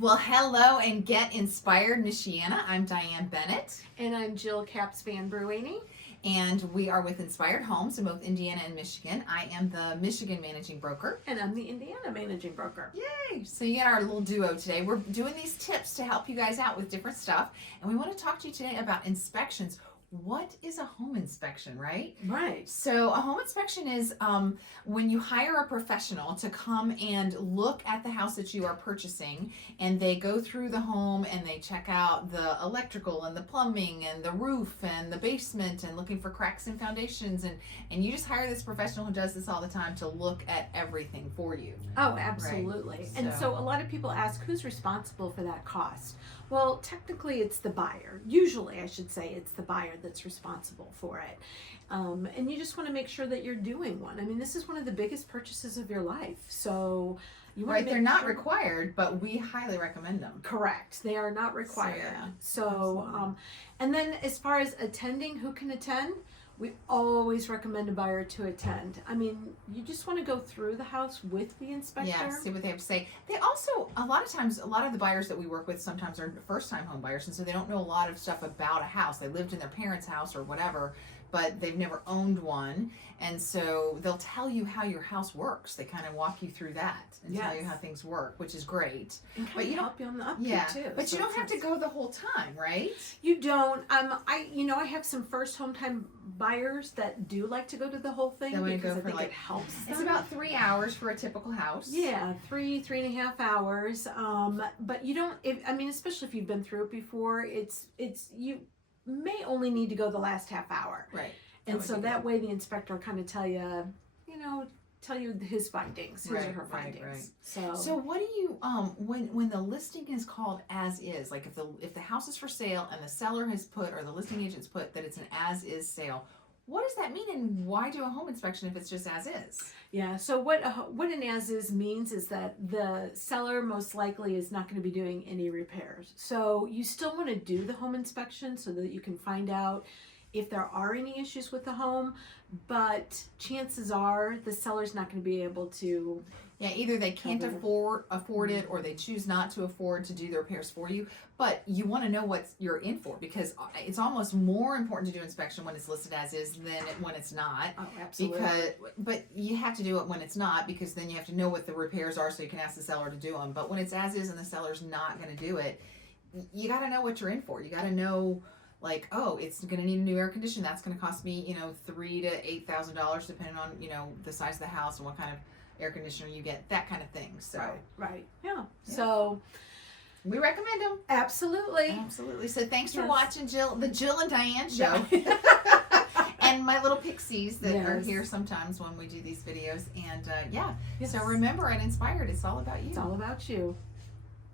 Well, hello and get inspired, Michiana. I'm Diane Bennett. And I'm Jill Caps Van Bruini. And we are with Inspired Homes in both Indiana and Michigan. I am the Michigan managing broker. And I'm the Indiana managing broker. Yay! So you get our little duo today. We're doing these tips to help you guys out with different stuff. And we want to talk to you today about inspections. What is a home inspection, right? Right. So a home inspection is when you hire a professional to come and look at the house that you are purchasing, and they go through the home and they check out the electrical and the plumbing and the roof and the basement and looking for cracks in foundations, and you just hire this professional who does this all the time to look at everything for you. Oh, absolutely. Right. And so a lot of people ask, who's responsible for that cost? Well, technically it's the buyer. Usually, I should say, it's the buyer that's responsible for it. And you just want to make sure that you're doing one. I mean, this is one of the biggest purchases of your life. So you want Right, to make they're not sure... required, but we highly recommend them. Correct. They are not required. So and then as far as attending, who can attend? We always recommend a buyer to attend. I mean, you just want to go through the house with the inspector. Yeah, see what they have to say. They also, a lot of times, a lot of the buyers that we work with sometimes are first-time home buyers, and so they don't know a lot of stuff about a house. They lived in their parents' house or whatever, but they've never owned one, and so they'll tell you how your house works. They kind of walk you through that and tell you how things work, which is great. And but you help you on the upkeep too. But you don't have to go the whole time, right? You don't. I have some first home time buyers that do like to go to the whole thing because I think it helps them. It's about 3 hours for a typical house. Yeah, 3.5 hours. But you don't. Especially if you've been through it before, it's you may only need to go the last half hour. Right. And so that way the inspector will kind of tell you his findings, his or her findings. Right. So what do you when the listing is called as is, like if the house is for sale and the seller has put, or the listing agent's put, that it's an as is sale, what does that mean, and why do a home inspection if it's just as is? Yeah, so what an as is means is that the seller most likely is not going to be doing any repairs. So you still want to do the home inspection so that you can find out if there are any issues with the home, but chances are the seller's not going to be able to. Yeah, either they can't afford it, or they choose not to afford to do the repairs for you. But you want to know what you're in for, because it's almost more important to do inspection when it's listed as is than when it's not. Oh, absolutely. But you have to do it when it's not, because then you have to know what the repairs are so you can ask the seller to do them. But when it's as is and the seller's not going to do it, you got to know what you're in for. You got to know, like, oh, it's going to need a new air conditioner. That's going to cost me, $3,000 to $8,000, depending on, the size of the house and what kind of air conditioner you get, that kind of thing. So right. Yeah. So we recommend them. Absolutely. So thanks for watching the Jill and Diane show. And my little pixies that are here sometimes when we do these videos. And so remember, at Inspired, it's all about you. It's all about you.